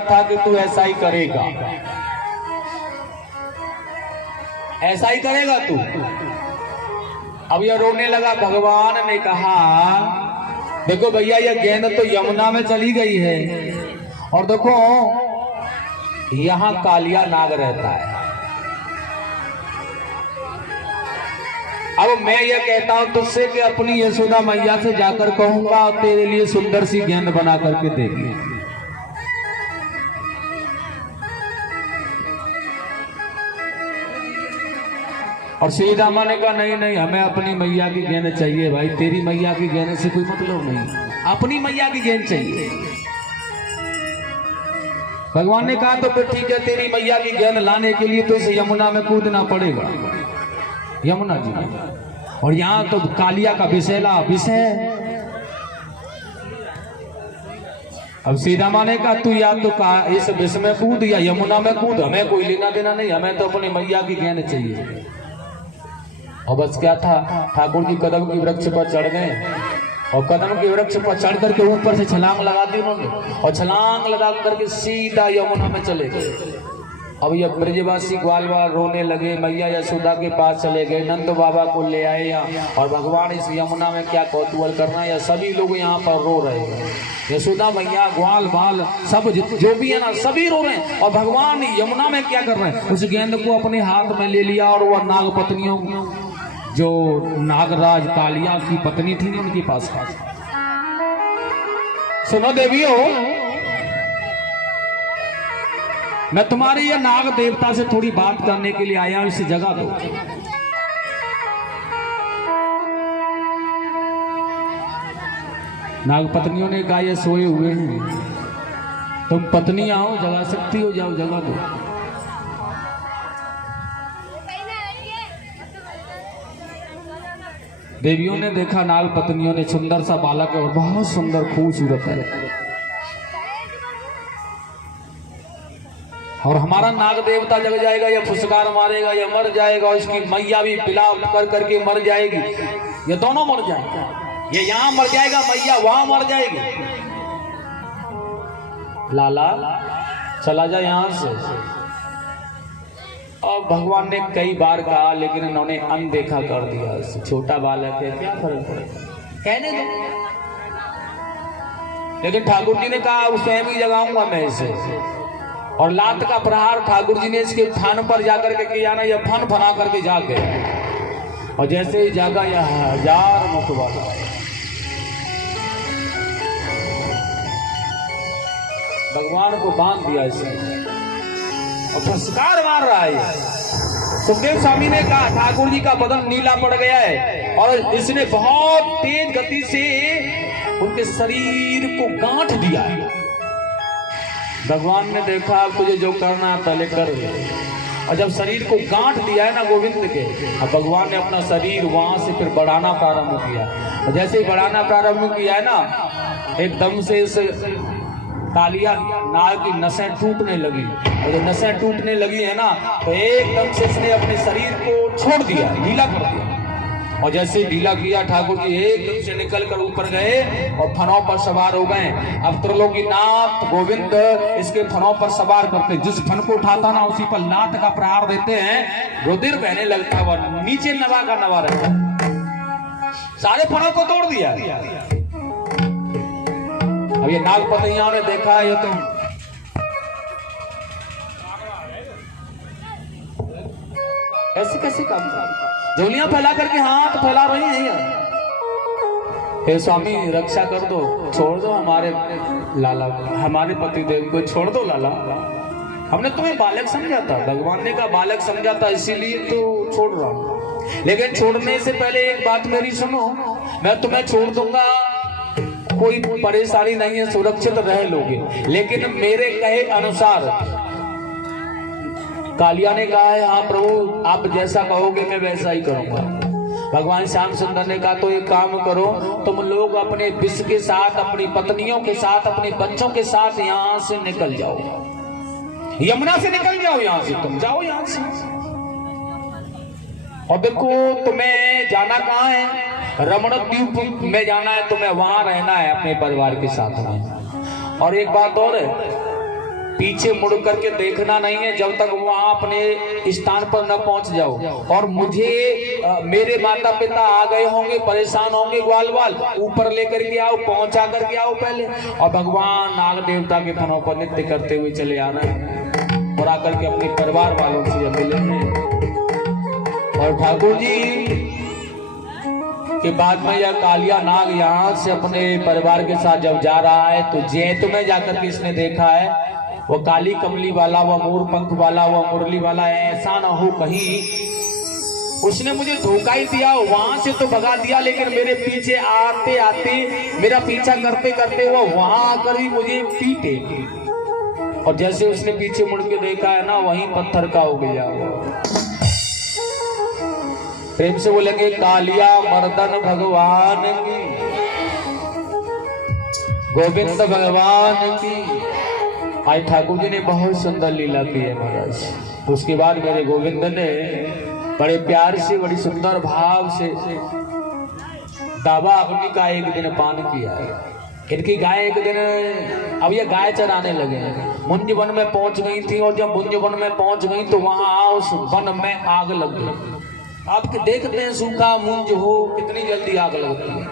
था कि तू ऐसा ही करेगा, ऐसा ही करेगा तू। अब यह रोने लगा। भगवान ने कहा देखो भैया ये गेंद तो यमुना में चली गई है और देखो यहां कालिया नाग रहता है। अब मैं ये कहता हूं तुझसे कि अपनी यशोदा मैया से जाकर कहूंगा तेरे लिए सुंदर सी गेंद बना करके देगी। और श्री रामा ने कहा नहीं नहीं हमें अपनी मैया की गेंद चाहिए भाई, तेरी मैया की गेंद से कोई मतलब नहीं, अपनी मैया की गेंद चाहिए। भगवान ने कहा तो फिर ठीक है, तेरी मैया की गेंद लाने के लिए तो इस यमुना में कूदना पड़ेगा, यमुना जी। और यहाँ तो कालिया का विषैला विषय। अब श्री रामा ने कहा तू या तो इस विष में कूद या यमुना में कूद, हमें कोई लेना देना नहीं, हमें तो अपनी मैया की गेंद चाहिए। और बस क्या था, ठाकुर जी कदम की वृक्ष पर चढ़ गए और कदम के वृक्ष पर चढ़ करके ऊपर से छलांग लगा दी उन्होंने और छलांग लगा करके सीधा यमुना में चले गए। अब ये ब्रजवासी ग्वालवाल रोने लगे, मैया यशोदा के पास चले गए, नंद बाबा को ले आए यहाँ। और भगवान इस यमुना में क्या कौतूहल करना है, सभी लोग यहाँ पर रो रहे हैं। यशोदा मैया ग्वाल बाल सब जो भी है ना सभी रो रहे हैं। और भगवान यमुना में क्या कर रहे हैं, उस गेंद को अपने हाथ में ले लिया और वह नाग पत्नियों जो नागराज कालिया की पत्नी थी उनके पास था। सुनो देवियों, मैं तुम्हारे ये नाग देवता से थोड़ी बात करने के लिए आया हूं, इस जगह दो। नाग पत्नियों ने कहा ये सोए हुए हैं, तुम पत्नी आओ जगा सकती हो, जाओ जगा दो। देवियों ने देखा नाग पत्नियों ने सुंदर सा बालक है और बहुत सुंदर खूबसूरत है, और हमारा नाग देवता जग जाएगा या फुसकार मारेगा या मर जाएगा, और इसकी मैया भी बिलाप कर करके मर जाएगी, ये दोनों मर जाएंगे, ये यहाँ मर जाएगा मैया वहां मर जाएगी। लाला चला जा यहां से। और भगवान ने कई बार कहा लेकिन इन्होंने अनदेखा कर दिया, छोटा बालक है क्या फर्क पड़ेगा, कहने दो। लेकिन ठाकुर जी ने कहा उसे भी जगाऊंगा मैं इसे। और लात का प्रहार ठाकुर जी ने इसके फन पर जाकर के किया ना, यह फन फना करके जाग गया। और जैसे ही जागा यह 1000 मुख वाला भगवान को बांध दिया इसने और फुसकार मार रहा है। सुखदेव स्वामी ने कहा ठाकुर जी का बदन नीला पड़ गया है और इसने बहुत तेज गति से उनके शरीर को गांठ दिया है। भगवान ने देखा तुझे जो करना पहले कर, और जब शरीर को गांठ दिया है ना गोविंद के, अब भगवान ने अपना शरीर वहां से फिर बढ़ाना प्रारंभ किया। और जैसे ही बढ़ाना प्रारंभ किया है ना, एकदम से इस कालिया नाग की नसें टूटने लगी, और जब नसें टूटने लगी है ना तो एकदम से इसने अपने शरीर को छोड़ दिया, ढीला कर दिया। और जैसे ढीला किया ठाकुर जी एकदम से निकल कर ऊपर गए और फनों पर सवार हो गए। अब त्रिलोकीनाथ गोविंद इसके फनों पर सवार करते, जिस फन को उठाता ना उसी पर लात का प्रहार देते हैं, रुधिर बहने लगता है, वह नीचे नवा का नवा रहता है, सारे फनों को तोड़ दिया। अब ये नागपतियों ने देखा ये तो ऐसे कैसे काम, झोलियां फैला करके हाथ फैला रही हैं। हे स्वामी रक्षा कर दो, छोड़ दो हमारे लाला, हमारे पतिदेव को छोड़ दो लाला, हमने तुम्हें बालक समझा था। भगवान ने कहा बालक समझा था इसीलिए तो छोड़ रहा हूं, लेकिन छोड़ने से पहले एक बात मेरी सुनो, मैं तुम्हें छोड़ दूंगा, कोई परेशानी नहीं है, सुरक्षित रह लोगे, लेकिन मेरे कहे अनुसार। कालिया ने कहा है हाँ प्रभु आप जैसा कहोगे मैं वैसा ही करूंगा। भगवान श्याम सुंदर ने कहा तो एक काम करो, तुम लोग अपने विष के साथ, अपनी पत्नियों के साथ, अपने बच्चों के साथ यहाँ से निकल जाओ, यमुना से निकल जाओ, यहाँ से तुम जाओ यहाँ से। और देखो तुम्हें जाना कहाँ है, रमण द्वीप में जाना है, तुम्हें वहां रहना है अपने परिवार के साथ में। और एक बात और है, पीछे मुड़ करके देखना नहीं है जब तक वहां अपने स्थान पर न पहुंच जाओ। और मुझे मेरे माता पिता आ गए होंगे, परेशान होंगे, ग्वाल वाल ऊपर लेकर के आओ, पहुंचा करके आओ पहले। और भगवान नाग देवता के फनों पर नृत्य करते हुए चले आ रहे हैं और आकर के अपने परिवार वालों से मिले हैं। और ठाकुर जी के बाद में यह कालिया नाग यहाँ से अपने परिवार के साथ जब जा रहा है तो जैत में जाकर के इसने देखा है वो काली कमली वाला, वो मोर पंख वाला, वो मुरली वाला, ऐसा ना हो कहीं उसने मुझे धोखा ही दिया, वहां से तो भगा दिया लेकिन मेरे पीछे आते आते, मेरा पीछा करते करते वो वहां आकर ही मुझे पीटे। और जैसे उसने पीछे मुड़ के देखा है ना, वहीं पत्थर का हो गया। प्रेम से बोलेंगे कालिया मर्दन भगवान की, गोविंद भगवान की। आज ठाकुर जी ने बहुत सुंदर लीला की है महाराज। उसके बाद मेरे गोविंद ने बड़े प्यार से, बड़ी सुंदर भाव से दावा अग्नि का एक दिन पान किया है। इनकी गाय एक दिन, अब ये गाय चराने लगे, मुंज वन में पहुंच गई थी। और जब मुंज वन में पहुंच गई तो वहां उस वन में आग लग गई। आप देखते हैं सूखा मुंज हो कितनी जल्दी आग लगती है।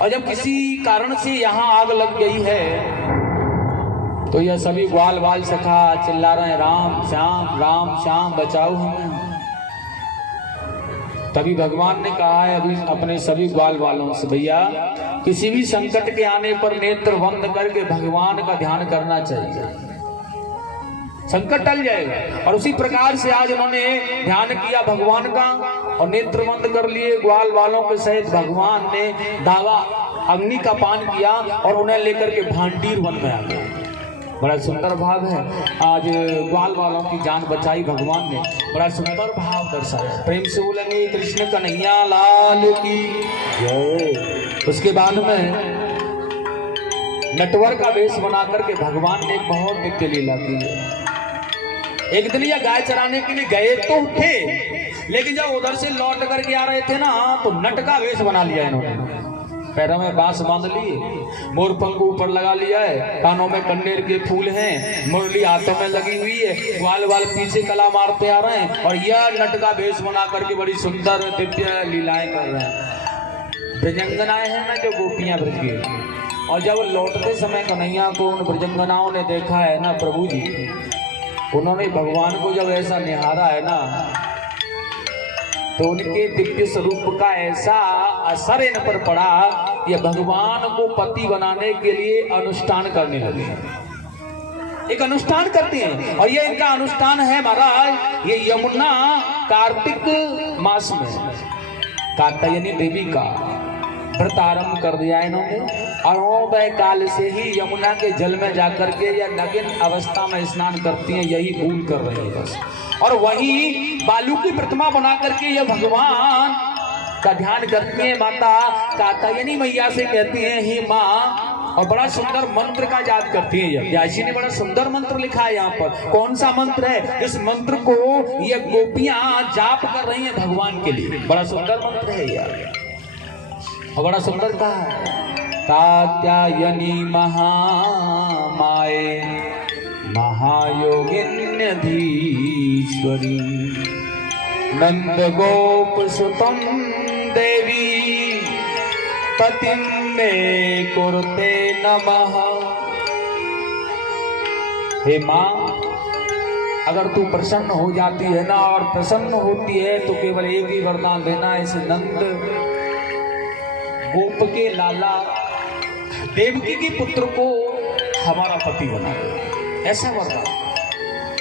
और जब किसी कारण से यहाँ आग लग गई है तो यह सभी ग्वाल बाल सखा चिल्ला रहे हैं राम श्याम बचाओ हमें। तभी भगवान ने कहा है अभी अपने सभी ग्वाल वालों से, भैया किसी भी संकट के आने पर नेत्र बंद करके भगवान का ध्यान करना चाहिए, संकट टल जाएगा। और उसी प्रकार से आज उन्होंने ध्यान किया भगवान का और नेत्र बंद कर लिए ग्वाल वालों के सहित। भगवान ने दावा अग्नि का पान किया और उन्हें लेकर के भांडीर वन में आ गए। बड़ा सुंदर भाव है। आज ग्वाल वालों की जान बचाई भगवान ने, बड़ा सुंदर भाव दर्शाया। प्रेम से बोलेंगे कृष्ण कन्हैया लाल की जय। उसके बाद में नटवर का वेश बना करके भगवान ने एक बहुत नित्य लीला की है। एक दिन यह गाय चराने के लिए गए तो थे, लेकिन जब उधर से लौट करके आ रहे थे ना तो नट का वेश बना लिया इन्होंने। पैरों में बांस बांध लिए, मोर पंख ऊपर लगा लिया है, कानों में कन्नेर के फूल हैं, मुरली हाथों में लगी हुई है, ग्वाल वाल पीछे कला मारते आ रहे हैं और यह नट का वेश बना करके बड़ी सुंदर दिव्य लीलाएं कर रहे हैं। ब्रजंगनाएं हैं ना जो गोपियां ब्रज की। और जब लौटते समय कन्हैया को उन ब्रजंगनाओं ने देखा है ना प्रभु जी, उन्होंने भगवान को जब ऐसा निहारा है ना तो उनके दिव्य स्वरूप का ऐसा असर इन पर पड़ा, ये भगवान को पति बनाने के लिए अनुष्ठान करने लगे। एक अनुष्ठान करते हैं और ये इनका अनुष्ठान है महाराज, ये यमुना कार्तिक मास में कात्यायनी देवी का व्रत आरंभ कर दिया इन्होंने। अरुणोदय काल से ही यमुना के जल में जाकर के या नवीन अवस्था में स्नान करती हैं, यही भूल कर रही है बस। और वही बालू की प्रतिमा बना करके यह भगवान का ध्यान करती है। माता कात्यायनी मैया से कहती है हे माँ, और बड़ा सुंदर मंत्र का याद करती है। व्यासी ने बड़ा सुंदर मंत्र लिखा है यहाँ पर। कौन सा मंत्र है? इस मंत्र को ये गोपियां जाप कर रही हैं भगवान के लिए। बड़ा सुंदर मंत्र है यार, और बड़ा सुंदर कहा है। कात्यायनी महामाये महायोगिन्यधीश्वरी नंद गोप सुतम देवी पतिम में कुरुते नमः। हे माँ, अगर तू प्रसन्न हो जाती है ना, और प्रसन्न होती है तो केवल एक ही वरदान देना, इस नंद गोप के लाला देवकी के पुत्र को हमारा पति बना दे, ऐसा वरदान।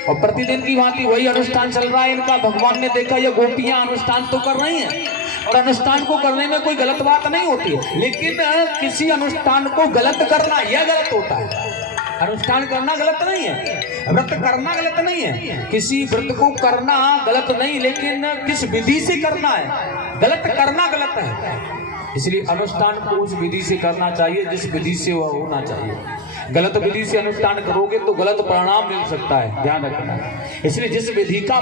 और प्रतिदिन की भांति वही अनुष्ठान चल रहा है इनका। भगवान ने देखा ये गोपियां अनुष्ठान तो कर रही हैं और अनुष्ठान को करने में कोई गलत बात नहीं होती है, लेकिन किसी अनुष्ठान को गलत करना यह गलत होता है। अनुष्ठान करना गलत नहीं है, व्रत करना गलत नहीं है, किसी व्रत को करना गलत नहीं, लेकिन किस विधि से करना है, गलत करना गलत है। इसलिए अनुष्ठान को उस विधि से करना चाहिए जिस विधि से वह होना चाहिए। गलत विधि से अनुष्ठान करोगे तो गलत परिणाम मिल सकता है, ध्यान रखना। इसलिए जिस विधि का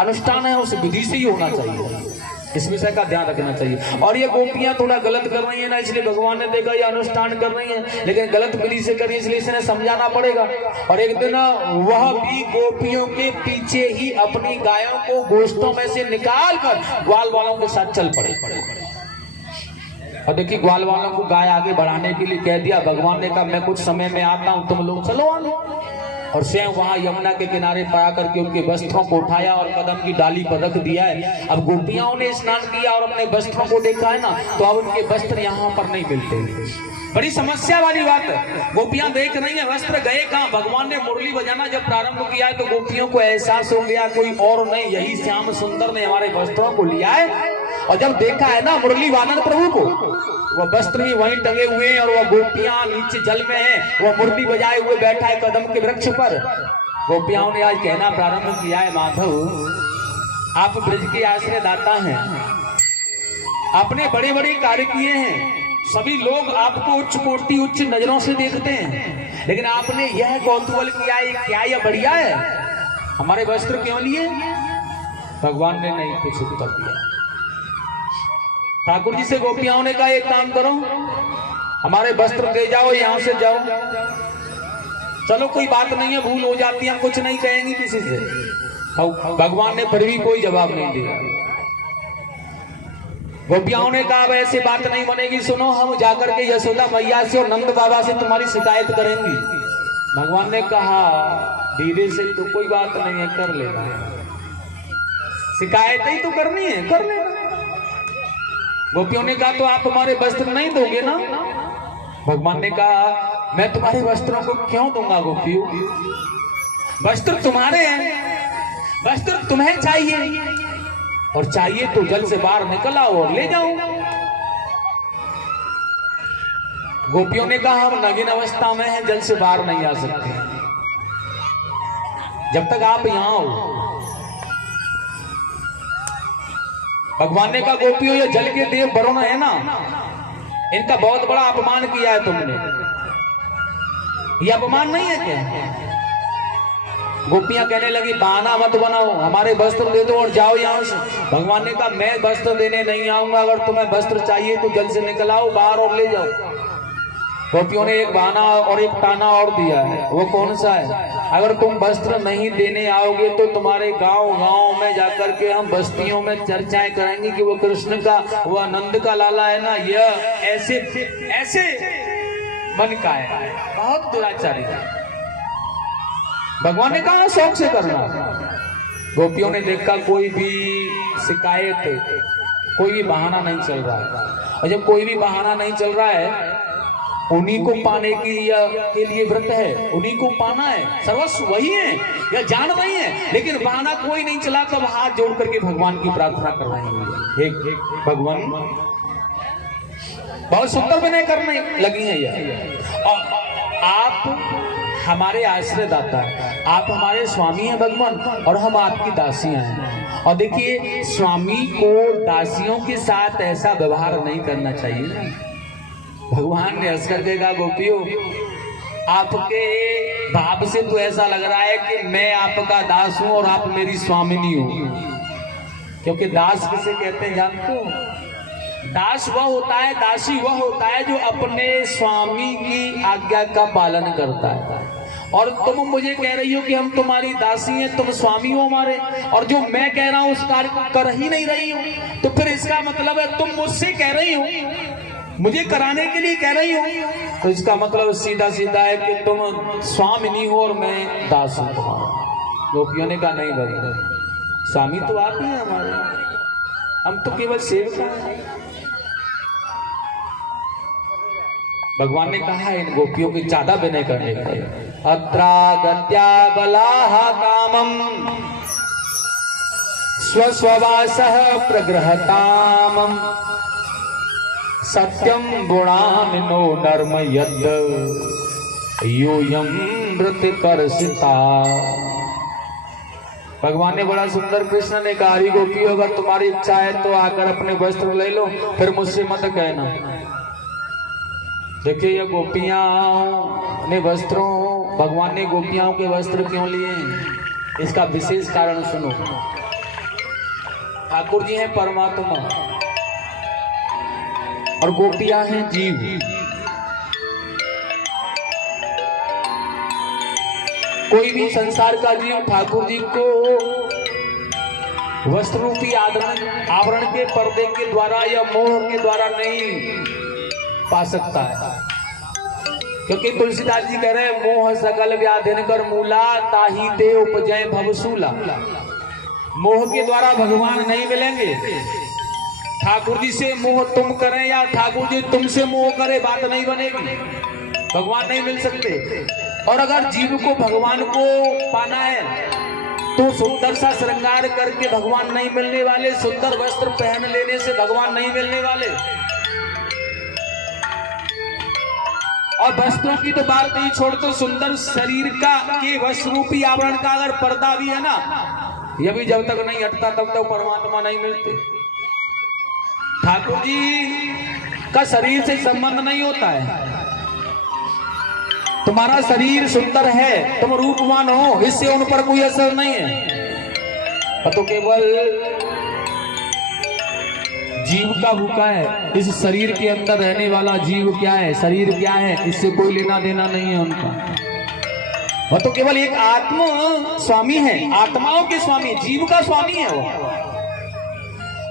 अनुष्ठान है उस विधि से ही होना चाहिए। इस विषय का ध्यान रखना चाहिए। और ये गोपियां थोड़ा गलत कर रही है ना, इसलिए भगवान ने देखा ये अनुष्ठान कर रही है, लेकिन गलत विधि से करी, इसलिए इसे समझाना पड़ेगा। और एक दिन वह भी गोपियों के पीछे ही अपनी गायों को गोश्तों में से निकाल कर ग्वाल वालों के साथ चल पड़े। और देखिए ग्वाल वालों को गाय आगे बढ़ाने के लिए कह दिया। भगवान ने कहा मैं कुछ समय में आता हूं, तुम लोग चलो आने। और स्वयं वहां यमुना के किनारे पर आकर के उनके वस्त्रों को उठाया और कदम की डाली पर रख दिया है। अब गोपियाओं ने स्नान किया और अपने वस्त्रों को देखा है ना, तो अब उनके वस्त्र यहाँ पर नहीं मिलते। बड़ी समस्या वाली बात है। गोपियां देख रही है वस्त्र गए कहाँ। भगवान ने मुरली बजाना जब प्रारंभ किया तो गोपियों को एहसास हो गया कोई और नहीं, यही श्याम सुंदर ने हमारे वस्त्रों को लिया है। और जब देखा है ना मुरली वादन प्रभु को, वह वस्त्र भी वहीं टंगे हुए हैं और वह गोपियां नीचे जल में हैं, वह मुरली बजाए हुए बैठा है कदम के वृक्ष पर। गोपियाओं ने आज कहना प्रारंभ किया है, माधव आप ब्रज के आश्रय दाता हैं, आपने बड़े बड़े कार्य किए हैं, सभी लोग आपको उच्च कोटि उच्च नजरों से देखते हैं, लेकिन आपने यह कौतूहल किया है, क्या यह बढ़िया है? हमारे वस्त्र क्यों लिए? भगवान ने नहीं कुछ उत्तर दिया। ठाकुर जी से गोपियाओं ने कहा एक काम करो, हमारे वस्त्र दे जाओ, यहां से जाओ। चलो कोई बात नहीं है, भूल हो जाती है, हम कुछ नहीं कहेंगे किसी से। भगवान ने फिर भी कोई जवाब नहीं दिया। गोपियाओं ने कहा ऐसे बात नहीं बनेगी, सुनो हम जाकर के यशोदा मैया से और नंद बाबा से तुम्हारी शिकायत करेंगी। भगवान ने कहा धीरे से तो कोई बात नहीं है, कर लेना, शिकायत ही तो करनी है, कर लेना। गोपियों ने कहा तो आप हमारे वस्त्र नहीं दोगे ना? भगवान ने कहा मैं तुम्हारे वस्त्रों को क्यों दूंगा गोपियों, वस्त्र तुम्हारे हैं, वस्त्र तुम्हें चाहिए, और चाहिए तो जल से बाहर निकल आओ और ले जाओ। गोपियों ने कहा हम नगीन अवस्था में हैं, जल से बाहर नहीं आ सकते, जब तक आप यहां हो। भगवान ने कहा गोपियों ये जल के देव वरुण है ना, इनका बहुत बड़ा अपमान किया है तुमने, ये अपमान नहीं है क्या? गोपियां कहने लगी बहाना मत बनाओ, हमारे वस्त्र दे दो और जाओ यहां से। भगवान ने कहा मैं वस्त्र देने नहीं आऊंगा, अगर तुम्हें वस्त्र चाहिए तो जल से निकल आओ बाहर और ले जाओ। गोपियों ने एक बहाना और एक ताना और दिया है, वो कौन सा है? अगर तुम वस्त्र नहीं देने आओगे तो तुम्हारे गांव गांव में जाकर के हम बस्तियों में चर्चाएं करेंगे कि वो कृष्ण का, वह नंद का लाला है ना, यह ऐसे ऐसे मन का है, बहुत दुराचारी है। भगवान ने कहा शौक से करना। गोपियों ने देखा कोई भी शिकायत, कोई भी बहाना नहीं चल रहा है, और जब कोई भी बहाना नहीं चल रहा है, उन्हीं को पाने के लिए व्रत है, उन्हीं को पाना है, सर्वस्व वही है, या जान वही है, लेकिन बहाना कोई नहीं चला, तब हाथ जोड़ करके भगवान की प्रार्थना कर रहे हैं, हे भगवान। बहुत सुंदर विनय करने लगी है यह। और आप हमारे आश्रय दाता है, आप हमारे स्वामी हैं भगवान, और हम आपकी दासियां हैं। और देखिए स्वामी को दासियों के साथ ऐसा व्यवहार नहीं करना चाहिए। भगवान ने हंस करके कहा गोपियों आपके भाव से तो ऐसा लग रहा है कि मैं आपका दास हूं और आप मेरी स्वामिनी हो, क्योंकि दास किसे कहते हैं जानते हो? दास वह होता है, दासी वह होता है जो अपने स्वामी की आज्ञा का पालन करता है। और तुम मुझे कह रही हो कि हम तुम्हारी दासी हैं, तुम स्वामी हो हमारे, और जो मैं कह रहा हूं उस कार्य को कर ही नहीं रही हो, तो फिर इसका मतलब है तुम मुझसे कह रही हो, मुझे कराने के लिए कह रही हो, तो इसका मतलब सीधा सीधा है कि तुम स्वामिनी हो और मैं दास हूं तुम्हारा। गोपियों ने कहा नहीं भगवान, स्वामी तो आप ही हैं हमारे, हम तो केवल सेवक हैं। भगवान ने कहा इन गोपियों की ज्यादा विनय करने का। अत्रागत्या बलाह कामम स्वस्ववासः प्रगृहतामम सत्यम गुणामिनो नर्म यद् यूयं मृत कर्षिता। भगवान ने बड़ा सुंदर, कृष्ण ने कहा हरि गोपियों अगर तुम्हारी इच्छा है तो आकर अपने वस्त्र ले लो, फिर मुझसे मत कहना। देखिए ये गोपियां ने वस्त्रों, भगवान ने गोपियां के वस्त्र क्यों लिए, इसका विशेष कारण सुनो। ठाकुर जी हैं परमात्मा और गोपियां हैं जीव। कोई भी संसार का जीव ठाकुर जी को वस्त्र रूपी आवरण के पर्दे के द्वारा या मोह के द्वारा नहीं पा सकता है, क्योंकि तुलसीदास जी कह रहे हैं मोह सकल व्याधिन कर मूला ताही ते उपजय भवसूला। मोह के द्वारा भगवान नहीं मिलेंगे। ठाकुर जी से मोह तुम करें या ठाकुर जी तुमसे मोह करे, बात नहीं बनेगी, भगवान नहीं मिल सकते। और अगर जीव को भगवान को पाना है तो सुंदर सा श्रृंगार करके भगवान नहीं मिलने वाले, सुंदर वस्त्र पहन लेने से भगवान नहीं मिलने वाले। और वस्त्रों की तो बात नहीं छोड़, तो सुंदर शरीर का के वस्त्र रूपी आवरण का अगर पर्दा भी है ना, यह भी जब तक नहीं हटता तब तक परमात्मा नहीं मिलते। ठाकुर जी का शरीर से संबंध नहीं होता है। तुम्हारा शरीर सुंदर है, तुम रूपवान हो, इससे उन पर कोई असर नहीं है। तो केवल जीव का भूखा है, इस शरीर के अंदर रहने वाला जीव क्या है, शरीर क्या है, इससे कोई लेना देना नहीं है उनका। वह तो केवल एक आत्म स्वामी है, आत्माओं के स्वामी, जीव का स्वामी है वो।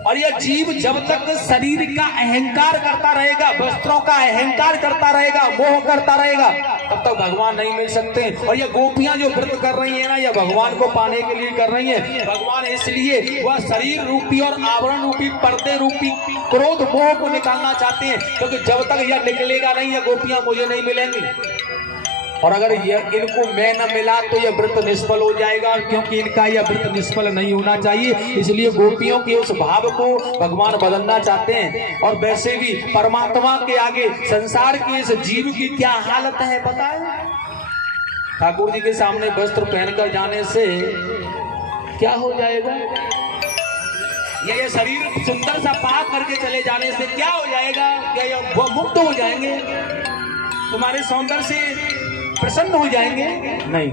और यह जीव जब तक शरीर का अहंकार करता रहेगा, वस्त्रों का अहंकार करता रहेगा, मोह करता रहेगा, तब तक भगवान नहीं मिल सकते। और ये गोपियां जो व्रत कर रही है ना, यह भगवान को पाने के लिए कर रही है। भगवान इसलिए वह शरीर रूपी और आवरण रूपी पर्दे रूपी क्रोध मोह को निकालना चाहते हैं, क्योंकि जब तक यह निकलेगा नहीं, यह गोपियां मुझे नहीं मिलेंगी। और अगर यह इनको मैं न मिला तो यह व्रत निष्फल हो जाएगा, क्योंकि इनका यह व्रत निष्फल नहीं होना चाहिए। इसलिए गोपियों के उस भाव को भगवान बदलना चाहते हैं। और वैसे भी परमात्मा के आगे संसार के इस जीव की क्या हालत है पता है? ठाकुर जी के सामने वस्त्र पहनकर जाने से क्या हो जाएगा, ये शरीर सुंदर सा पाक करके चले जाने से क्या हो जाएगा? क्या ये वो मुक्त हो जाएंगे, तुम्हारे सौंदर्य से प्रसन्न हो जाएंगे? नहीं,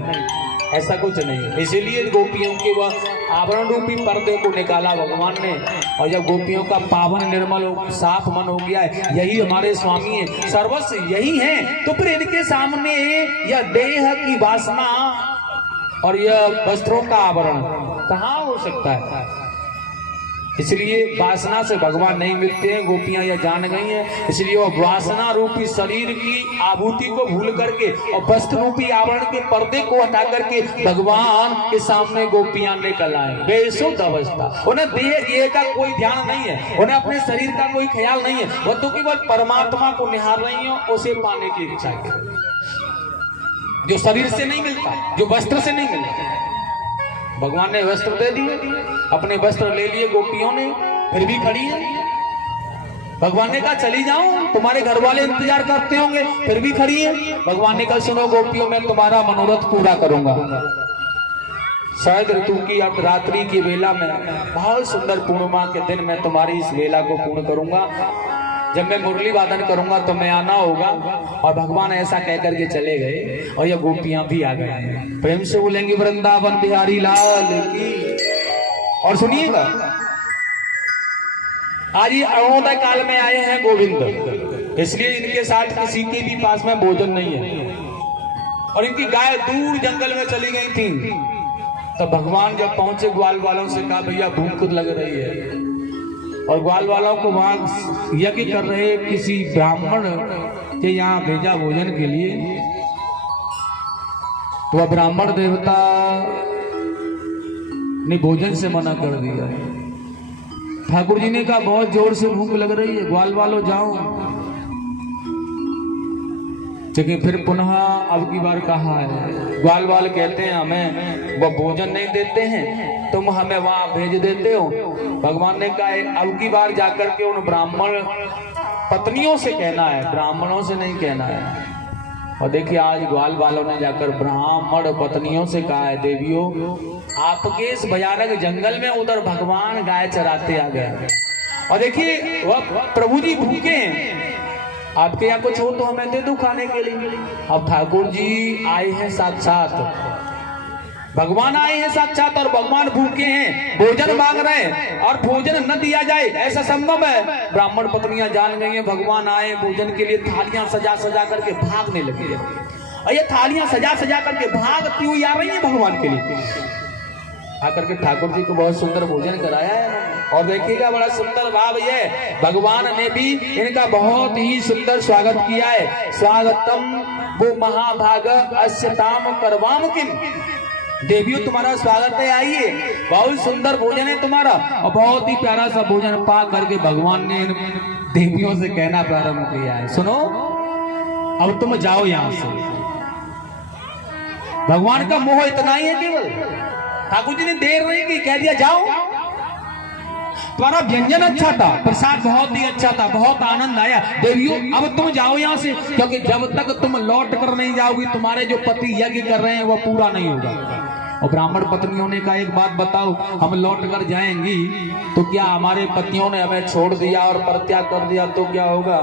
ऐसा कुछ नहीं। इसीलिए गोपियों के वह आवरण रूपी पर्दे को निकाला भगवान ने। और जब गोपियों का पावन निर्मल साफ मन हो गया है, यही हमारे स्वामी है, सर्वस्व यही है, तो फिर इनके सामने यह देह की वासना और यह वस्त्रों का आवरण कहाँ हो सकता है? इसलिए वासना से भगवान नहीं मिलते हैं। गोपियां यह जान गई हैं, इसलिए वो वासना रूपी शरीर की आभूति को भूल करके और वस्त्र रूपी आवरण के पर्दे को हटा करके भगवान के सामने गोपियां निकल आए बेसुध अवस्था। उन्हें देह का कोई ध्यान नहीं है, उन्हें अपने शरीर का कोई ख्याल नहीं है, वो तो केवल परमात्मा को निहार रही हो, उसे पाने की इच्छा है, जो शरीर से नहीं मिलता, जो वस्त्र से नहीं मिलता। भगवान ने वस्त्र दे दिए, अपने वस्त्र ले लिए गोपियों ने, फिर भी खड़ी है। भगवान ने कहा चली जाओ, तुम्हारे घर वाले इंतजार करते होंगे, फिर भी खड़ी है। भगवान ने कहा सुनो गोपियों, मैं तुम्हारा मनोरथ पूरा करूंगा। शरद ऋतु की अर्धरात्रि की वेला में, बहुत सुंदर पूर्णिमा के दिन मैं तुम्हारी इस वेला को पूर्ण करूंगा। जब मैं मुरली वादन करूंगा तो मैं आना होगा। और भगवान ऐसा कहकर के चले गए और ये गोपियां भी आ गए। प्रेम से बोलेंगे वृंदावन बिहारी लाल की। और सुनिएगा, आज ये अरुणोदय काल में आए हैं गोविंद, इसलिए इनके साथ किसी के भी पास में भोजन नहीं है। और इनकी गाय दूर जंगल में चली गई थी। तो भगवान जब पहुंचे, ग्वाल वालों से कहा भैया भूख लग रही है। और ग्वाल वालों को वहां यज्ञ कर रहे किसी ब्राह्मण के यहाँ भेजा भोजन के लिए। तो वह ब्राह्मण देवता ने भोजन से मना कर दिया। ठाकुर जी ने कहा बहुत जोर से भूख लग रही है, ग्वाल वालों जाओ। लेकिन फिर पुनः अब की बार कहा है, ग्वाल वाल कहते हैं हमें वो भोजन नहीं देते हैं, तुम हमें वहां भेज देते हो। भगवान ने कहा अब की बार जाकर के उन ब्राह्मण पत्नियों से कहना है, ब्राह्मणों से नहीं कहना है। और देखिए आज ग्वाल वालों ने जाकर ब्राह्मण पत्नियों से कहा है, देवियों आपके इस भयानक जंगल में उधर भगवान गाय चराते आ गए। और देखिए वह प्रभु जी भूखे हैं, आपके यहाँ कुछ हो तो हमें दे दो खाने के लिए। अब ठाकुर जी आए हैं साक्षात, भगवान आए हैं साक्षात और भगवान भूखे हैं, भोजन मांग रहे हैं और भोजन न दिया जाए ऐसा संभव है? ब्राह्मण पत्नियां जान गई हैं भगवान आए भोजन के लिए, थालियां सजा सजा करके भागने लगी है। और ये थालियां सजा सजा करके भागती हुई आ रही है भगवान के लिए। आकर के ठाकुर जी को बहुत सुंदर भोजन कराया है और देखिएगा बड़ा सुंदर भाव ये, भगवान ने भी इनका बहुत ही सुंदर स्वागत किया है। स्वागतम वो महाभाग अस्यताम करवाम किम, देवियों तुम्हारा स्वागत है, आइए, बहुत सुंदर भोजन है तुम्हारा। और बहुत ही प्यारा सा भोजन पा करके भगवान ने इन देवियों से कहना प्रारंभ किया है, सुनो अब तुम जाओ यहां से। भगवान का मोह इतना ही है केवल, ठाकुर जी ने देर नहीं की, कह दिया जाओ। तुम्हारा व्यंजन अच्छा था, प्रसाद बहुत ही अच्छा था, बहुत आनंद आया, देवियों अब तुम जाओ यहाँ से, क्योंकि जब तक तुम लौट कर नहीं जाओगी तुम्हारे जो पति यज्ञ कर रहे हैं वो पूरा नहीं होगा। और ब्राह्मण पत्नियों ने कहा एक बात बताओ, हम लौट कर जाएंगी तो क्या हमारे पतियों ने हमें छोड़ दिया और परित्याग कर दिया तो क्या होगा?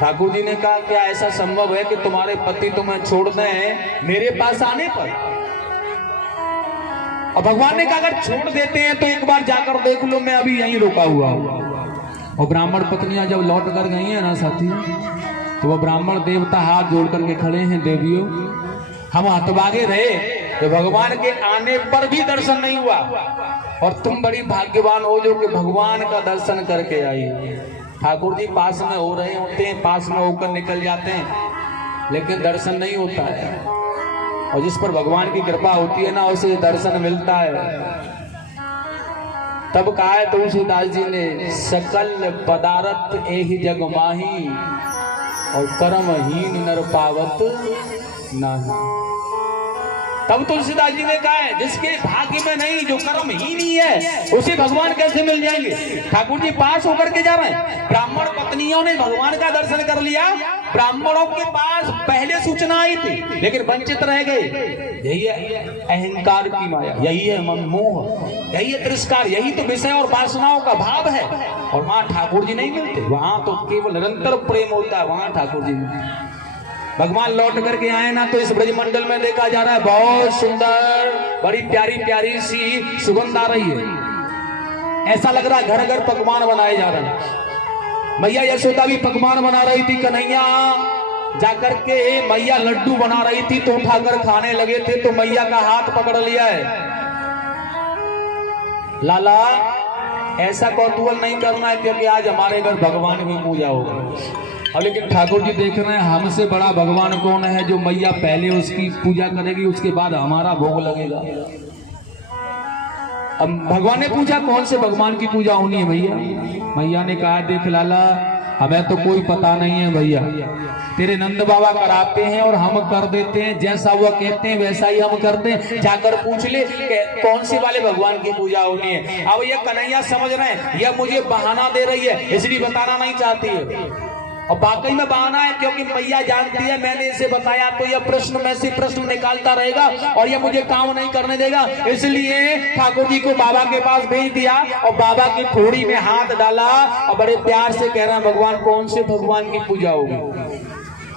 ठाकुर जी ने कहा क्या ऐसा संभव है कि तुम्हारे पति तुम्हें छोड़ दें मेरे पास आने पर? और भगवान ने कहा अगर छोड़ देते हैं तो एक बार जाकर देख लो, मैं अभी यहीं रुका हुआ हूं। और ब्राह्मण पत्नियां जब लौट कर गई हैं ना साथी, तो वह ब्राह्मण देवता हाथ जोड़ करके खड़े हैं, देवियों हम हतभागे रहे तो भगवान के आने पर भी दर्शन नहीं हुआ, और तुम बड़ी भाग्यवान हो जो कि भगवान का दर्शन करके आई। ठाकुर जी पास में हो रहे होते हैं, पास में होकर निकल जाते हैं, लेकिन दर्शन नहीं होता है। और जिस पर भगवान की कृपा होती है ना उसे दर्शन मिलता है। तब कहा है तुलसीदास जी ने, सकल पदार्थ एहि जग माही और कर्महीन नर पावत नाही। तब तुलसीदास जी ने कहा है जिसके भाग्य में नहीं, जो कर्महीन ही है, उसे भगवान कैसे मिल जाएंगे? ठाकुर जी पास होकर के जा रहे हैं, ब्राह्मण पत्नियों ने भगवान का दर्शन कर लिया, ब्राह्मणों के पास पहले सूचना आई थी लेकिन वंचित रह गए। यही है अहंकार की माया, यही है मनमोह, यही है तिरस्कार, यही तो विषय और वासनाओं का भाव है। और वहां ठाकुर जी नहीं मिलते, वहां तो केवल निरंतर प्रेम होता है, वहां ठाकुर जी मिलते। भगवान लौट करके आए ना तो इस ब्रजमंडल में देखा जा रहा है बहुत सुंदर बड़ी प्यारी प्यारी सी सुगंध आ रही है। ऐसा लग रहा है घर घर पकवान बनाए जा रहे हैं। मैया यशोदा भी पकवान बना रही थी, कन्हैया जाकर के मैया लड्डू बना रही थी तो उठाकर खाने लगे थे, तो मैया का हाथ पकड़ लिया है, लाला ऐसा कौतूहल नहीं करना है क्योंकि आज हमारे घर भगवान की पूजा होगी। अब लेकिन ठाकुर जी देख रहे हैं हमसे बड़ा भगवान कौन है, जो मैया पहले उसकी पूजा करेगी उसके बाद हमारा भोग लगेगा। अब भगवान ने पूछा कौन से भगवान की पूजा होनी है भैया? मैया ने कहा देख लाला हमें तो कोई पता नहीं है भैया, तेरे नंद बाबा कराते हैं और हम कर देते हैं, जैसा वो कहते हैं वैसा ही हम करते हैं, जाकर पूछ ले कौन से वाले भगवान की पूजा होनी है। अब ये कन्हैया समझ रहे हैं यह मुझे बहाना दे रही है इसलिए बताना नहीं चाहती है, और वाकई में बहाना है क्योंकि मैया जानती है मैंने इसे बताया तो यह प्रश्न में से प्रश्न निकालता रहेगा और यह मुझे काम नहीं करने देगा। इसलिए ठाकुर जी को बाबा के पास भेज दिया और बाबा की थोड़ी में हाथ डाला और बड़े प्यार से कह रहा है भगवान कौन से भगवान की पूजा होगी?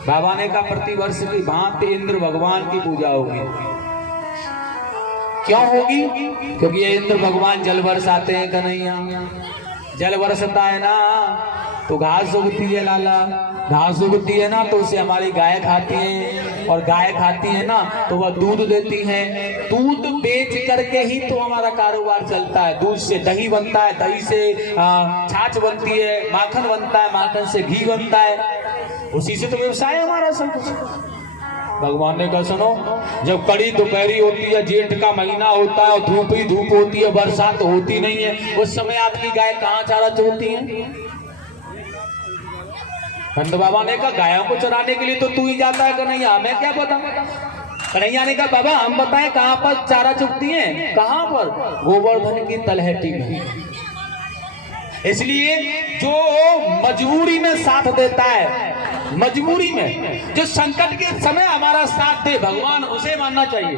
बाबा ने कहा प्रतिवर्ष की भांति इंद्र भगवान की पूजा होगी। क्यों होगी? क्योंकि ये इंद्र भगवान जल बरसाते हैं कन्हैया, जल बरसता है ना तो घास उगती है लाला, घास उगती है ना तो उसे हमारी गाय खाती है, और गाय खाती है ना तो वह दूध देती है, दूध बेच करके ही तो हमारा कारोबार चलता है। दूध से दही बनता है, दही से छाछ बनती है, माखन बनता है, माखन से घी बनता है, उसी से तो व्यवसाय है हमारा सब कुछ। भगवान ने कहा सुनो जब कड़ी दोपहरी होती है, जेठ का महीना होता है और धूप ही धूप होती है, बरसात होती नहीं है, उस समय आपकी गाय कहाँ चारा चोरती है? नंद बाबा ने कहा गायों को चराने के लिए तो तू ही जाता है कन्हैया, हमें क्या पता। कन्हैया ने कहा बाबा हम बताएं कहाँ पर चारा चुगती हैं? कहाँ पर? गोवर्धन की तलहटी में। इसलिए जो मजबूरी में साथ देता है, मजबूरी में जो संकट के समय हमारा साथ दे भगवान उसे मानना चाहिए।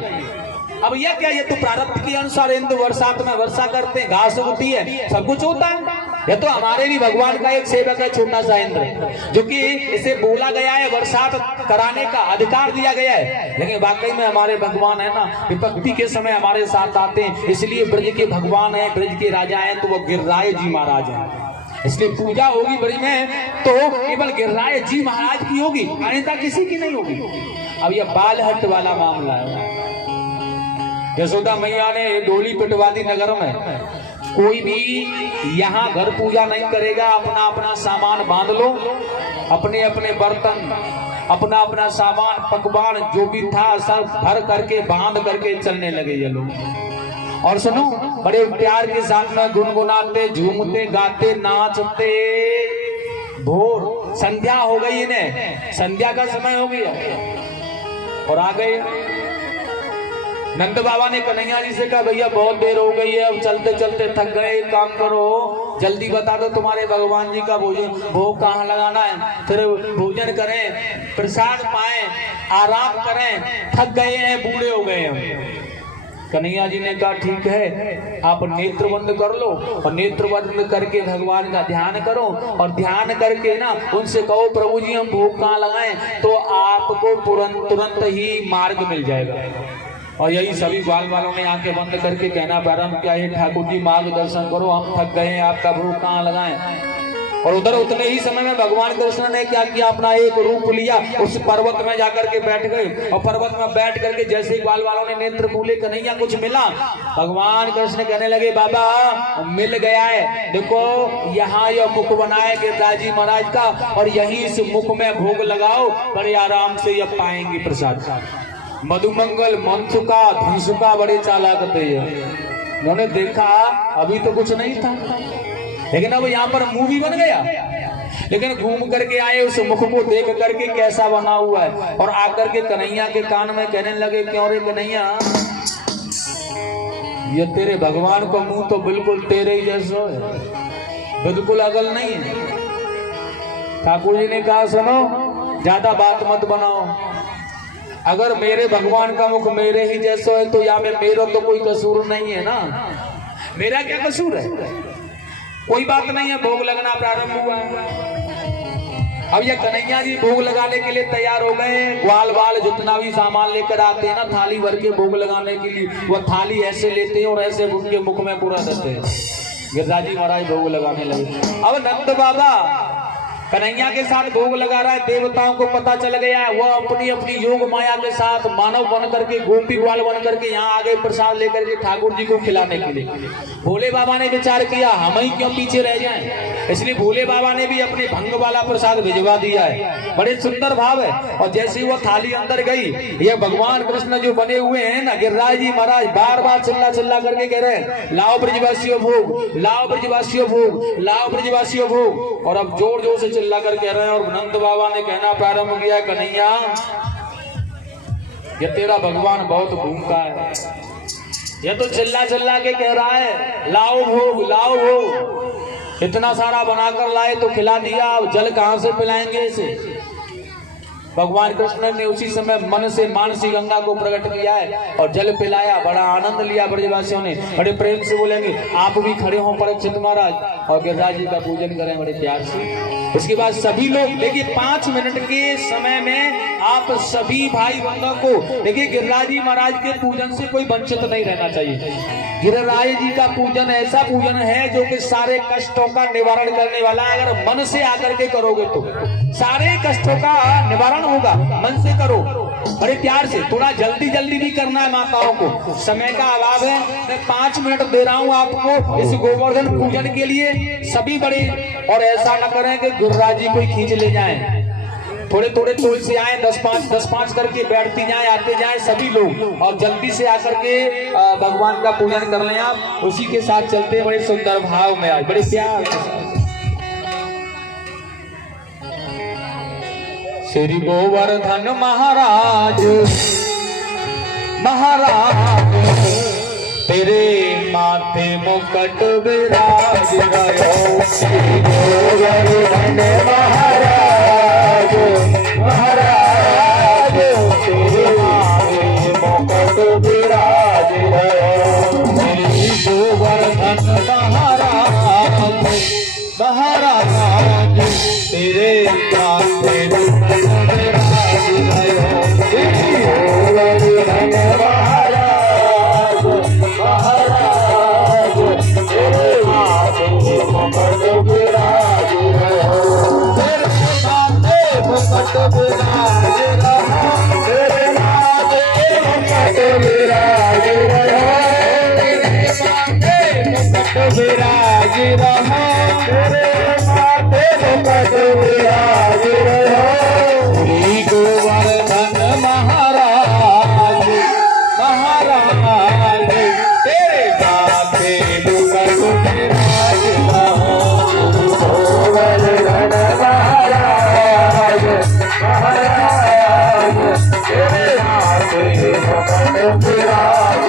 अब यह क्या, ये तो प्रारब्ध के अनुसार इंद्र बरसात में वर्षा करते हैं, घास उगती है, सब कुछ होता है, ये तो हमारे भी भगवान का एक सेवक है छोटा सा इंद्र, जो कि इसे बोला गया है बरसात कराने का अधिकार दिया गया है, लेकिन वाकई में हमारे भगवान है ना, विपत्ति के समय हमारे साथ आते हैं। इसलिए ब्रज के भगवान है, ब्रज के राजा हैं, तो वो गिरिराज जी महाराज हैं। इसलिए पूजा होगी ब्रज में तो केवल गिरिराज जी महाराज की होगी, अन्यथा किसी की नहीं होगी। अब यह बालहट वाला मामला है। यशोदा मैया ने डोली पिटवा दी नगर में, कोई भी यहाँ घर पूजा नहीं करेगा, अपना अपना सामान बांध लो, अपने अपने बर्तन, अपना अपना सामान पकवान जो भी था सब भर करके बांध करके चलने लगे ये लोग। और सुनो, बड़े प्यार के साथ में गुनगुनाते, झूमते, गाते, नाचते। भोर संध्या हो गई, इन्हें संध्या का समय हो गया और आ गए। नंद बाबा ने कन्हैया जी से कहा, भैया बहुत देर हो गई है, अब चलते चलते थक गए, एक काम करो जल्दी बता दो तुम्हारे भगवान जी का भोग कहाँ लगाना है, फिर भोजन करें, प्रसाद पाएं, आराम करें, थक गए हैं, बूढ़े हो गए हैं। कन्हैया जी ने कहा ठीक है, आप नेत्र बंद कर लो और नेत्र बंद करके भगवान का ध्यान करो, और ध्यान करके ना उनसे कहो प्रभु जी हम भोग कहाँ लगाएं, तो आपको तुरंत ही मार्ग मिल जाएगा। और यही सभी ग्वाल वालों ने आंखें बंद करके कहना प्रारंभ किया, हे ठाकुर जी मार्गदर्शन करो, हम थक गए हैं, आपका भोग कहाँ लगाएं। और उधर उतने ही समय में भगवान कृष्ण ने क्या किया, अपना एक रूप लिया, उस पर्वत में जाकर के बैठ गए, और पर्वत में बैठ करके जैसे ही ग्वाल वालों ने नेत्र खोले, कन्हैया कुछ मिला, भगवान कृष्ण कहने लगे बाबा मिल गया है, देखो यहाँ यह मुख बनाए गिरिराज जी महाराज का, और यही इस मुख में भोग लगाओ, बड़े आराम से यह पाएंगे प्रसाद। मधुमंगल, मनसुका, धनसुका बड़े चालाक थे। उन्होंने देखा अभी तो कुछ नहीं था, लेकिन अब यहाँ पर मुंह भी बन गया, लेकिन घूम करके आए, उस मुख को देख करके कैसा बना हुआ है, और आकर के कन्हैया के कान में कहने लगे, क्यों रे कन्हैया, ये तेरे भगवान का मुंह तो बिल्कुल तेरे ही जैसा है, बिल्कुल अगल नहीं है। ठाकुर जी ने कहा सुनो, ज्यादा बात मत बनाओ, अगर मेरे भगवान का मुख मेरे ही जैसा है तो या में मेरा तो कोई कसूर नहीं है ना, मेरा क्या कसूर है, कोई बात नहीं है। भोग लगना प्रारंभ हुआ। अब ये कन्हैया जी भोग लगाने के लिए तैयार हो गए, ग्वाल वाल जितना भी सामान लेकर आते हैं ना थाली भर के भोग लगाने के लिए, वो थाली ऐसे लेते हैं और ऐसे उनके मुख में पूरा देते हैं। गिरिराज जी महाराज भोग लगाने लगे। अब नंद बाबा कन्हैया के साथ भोग लगा रहा है, देवताओं को पता चल गया है, वह अपनी अपनी योग माया के साथ मानव बन करके, गोपी ग्वाल बन करके यहाँ आ गए प्रसाद लेकर के ठाकुर जी को खिलाने के लिए। भोले बाबा ने विचार किया हम ही क्यों पीछे रह जाएं, इसलिए भोले बाबा ने भी अपने भंग वाला प्रसाद भिजवा दिया है। बड़े सुंदर भाव है। और जैसे ही वो थाली अंदर गई, ये भगवान कृष्ण जो बने हुए हैं ना गिरिराज जी महाराज, बार बार चिल्ला चिल्ला करके कह रहे हैं, लाओ ब्रजवासियों भोग, लाओ ब्रजवासियों भोग, लाओ ब्रजवासियों भोग। और अब जोर जोर से चिल्ला कर कह रहे हैं। और नंद बाबा ने कहना प्रारंभ किया, कन्हैया ये तेरा भगवान बहुत भूखा है, ये तो चिल्ला चिल्ला के कह रहा है लाओ भोग, लाओ भोग, इतना सारा बनाकर लाए तो खिला दिया, अब जल कहां से पिलाएंगे इसे। भगवान कृष्ण ने उसी समय मन से मानसी गंगा को प्रकट किया है और जल पिलाया। बड़ा आनंद लिया ब्रजवासियों ने, बड़े प्रेम से बोलेंगे आप भी खड़े हो परीक्षित महाराज और गिरिराज जी का पूजन करें बड़े प्यार से। उसके बाद सभी लोग देखिए 5 मिनट के समय में आप सभी भाई बंधुओं को देखिए, गिरिराज जी महाराज के पूजन से कोई वंचित नहीं रहना चाहिए। गिरिराज जी का पूजन ऐसा पूजन है जो कि सारे कष्टों का निवारण करने वाला है। अगर मन से आकर के करोगे तो सारे कष्टों का निवारण होगा। मन से करो बड़े प्यार से, थोड़ा जल्दी जल्दी भी करना है माताओं को, समय का अभाव है। मैं 5 मिनट दे रहा हूँ आपको इस गोवर्धन पूजन के लिए, सभी बड़े। और ऐसा न करें कि गिरिराज जी कोई खींच ले जाए, थोड़े थोड़े तोड़ से आए, 10-5 करके बैठती जाए, आते जाए सभी लोग, और जल्दी से आकर के भगवान का पूजन कर लें आप। उसी के साथ चलते बड़े सुंदर भाव में आज बड़े प्यार के साथ। श्री गोवर्धन महाराज महाराज तेरे माथे मुकुट विराज गयो। श्री गोवर्धन महाराज महाराज तेरे माथे मुकुट विराज गयो। श्री गोवर्धन महाराज श्री राम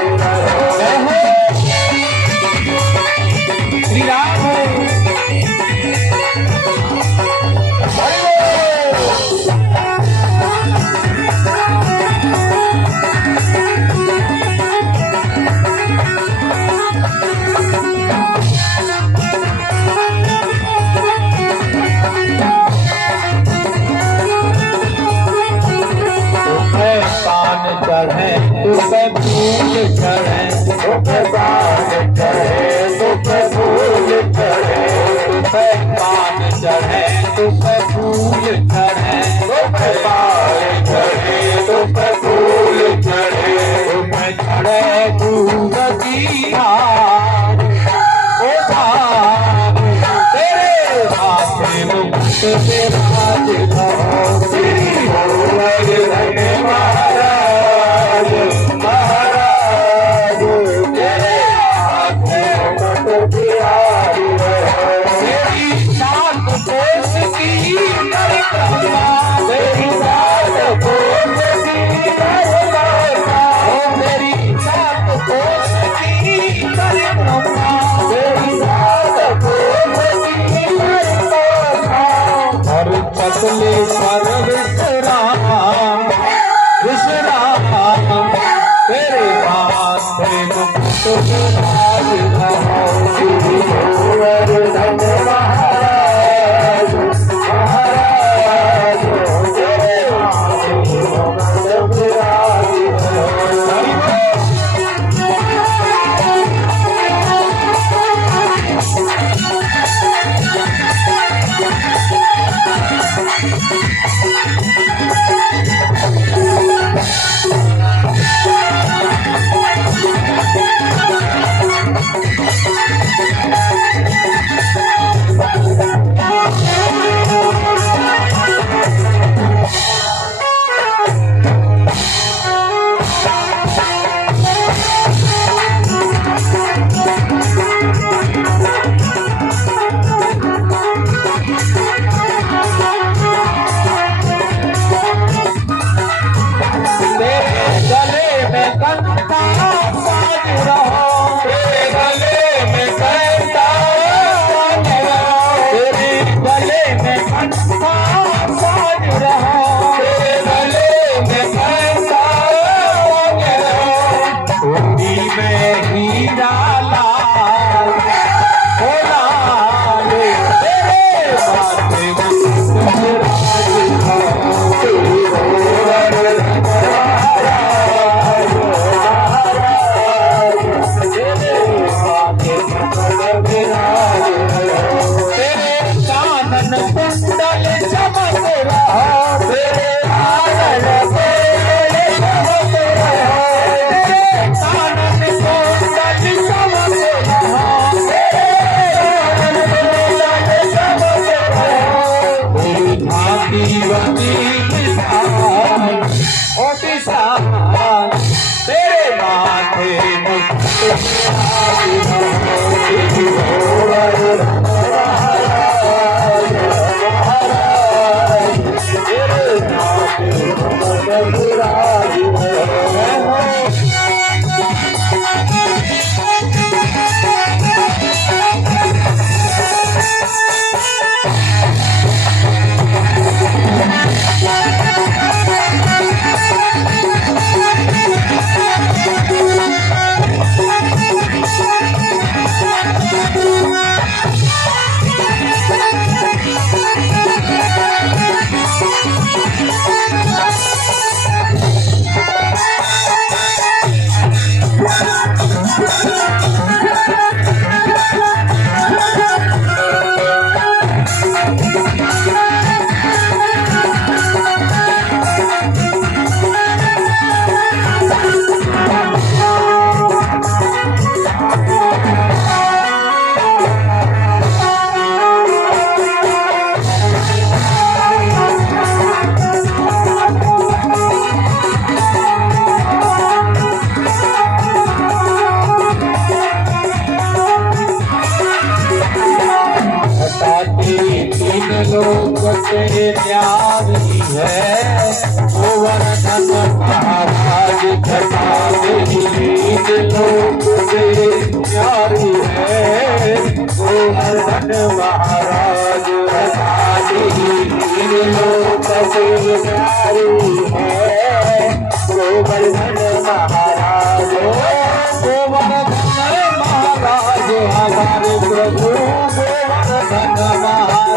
चढ़े तुझे फूल चढ़े तुझे पान चढ़े तुझे फूल चढ़े तुझे पान चढ़े तुझे फूल चढ़े तुझे पान चढ़े तुझे फूल चढ़े तुम्हें चढ़े दूध की धार ओ धार तेरे हाथे मुक्त से राज रहो श्री महाराज तेरे हाथे मुक्त तेरी सात कोस की परिक्रमा तेरी सात कोस की परिक्रमा तेरी सात कोस की परिक्रमा तेरी सात कोस की परिक्रमा और चतले पर विश्राम विश्राम तेरे माथे मुक्त राज रहो श्री गोवर्धन महाराज महाराज तेरे माथे मुक्त राज रहो तेरे माथे महाराज हमारी तीन लोक से प्यारी है गोवर्धन महाराज। गोवर्धन महाराज हमारे प्रभु गोवर्धन महाराज।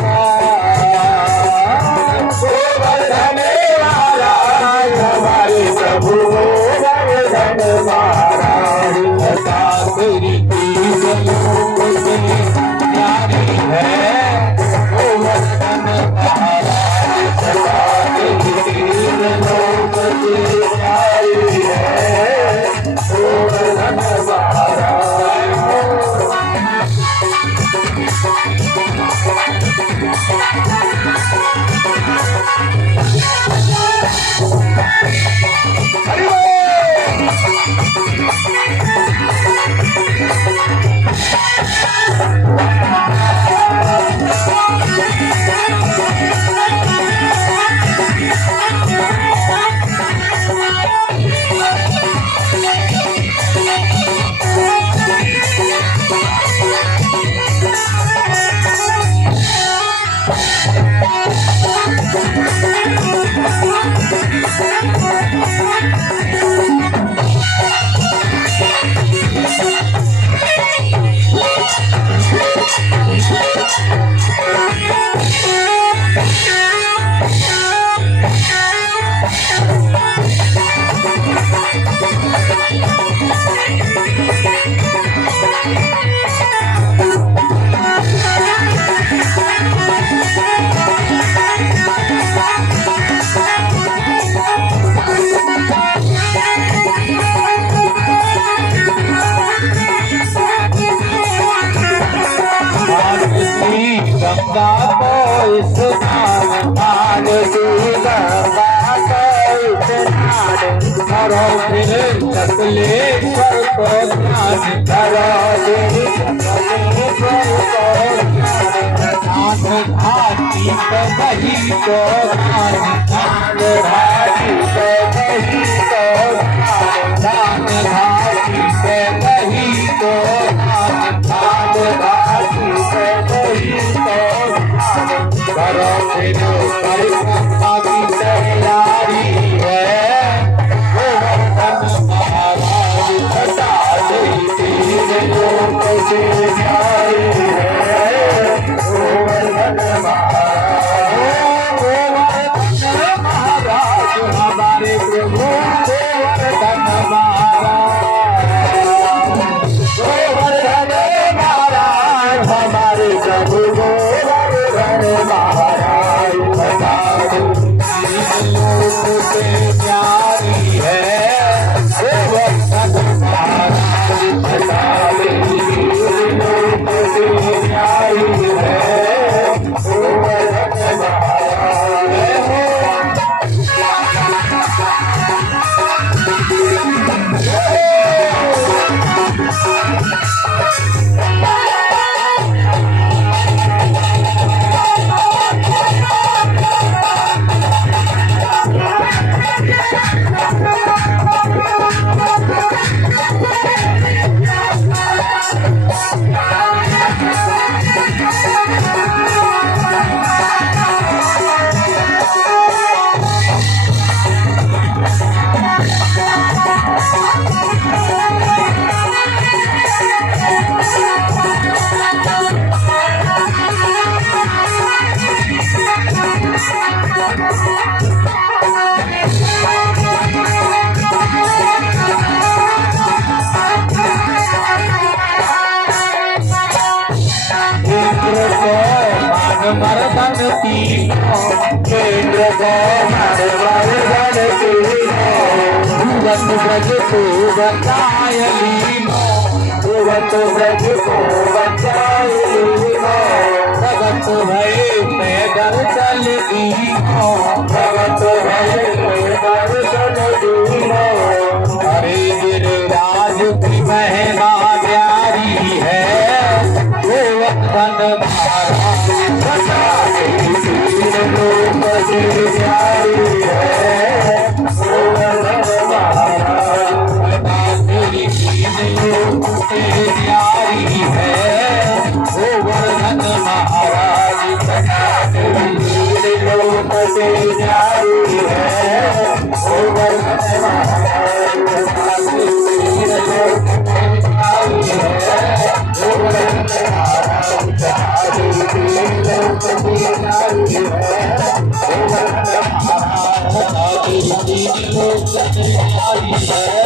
गोवर्धन महाराज हमारे प्रभु गोवर्धन महाराज। लता तेरी तीन लोक से प्यारी है गोवर्धन महाराज। लता तेरी तीन लोक से प्यारी है गोवर्धन महाराज। गंगा को स्नान मानसी गंगा को स्नान करो फिर सकलेश्वर को ध्यान। करो देवी सकलेश्वर को नाथ घाटी पे वही को ध्यान। दान घाटी पे वही को दान घाटी पे वही को ध्यान। दान घाटी पे वही को करो फिर परिक्रमा की तैयारी है गोवर्धन महाराज। लता तेरी तीन लोक से प्यारी है गोवर्धन महाराज। गोवर्धन महाराज हमारे प्रभु गोवर्धन महाराज। गोवर्धन महाराज हमारे प्रभु गोवर्धन महाराज। लता तीन लोक से प्यारी है गोवर्धन महाराज। लता तेरी तीन लोक से प्यारी है गोवर्धन महाराज। मर्दन तीनों केंद्र को मर्दन तीनों भुवन ब्रज को बचाय लीनो। भुवत ब्रज को बचाए लीनो। भगत भय पैदल चल दीनो। भगत भय पैदल चल दीनो। हरे गिरिराज की महिमा प्यारी है गोवर्धन महाराज। लता तेरी तीन लोक से प्यारी है गोवर्धन महाराज। लता तेरी तीन लोक से प्यारी है गोवर्धन है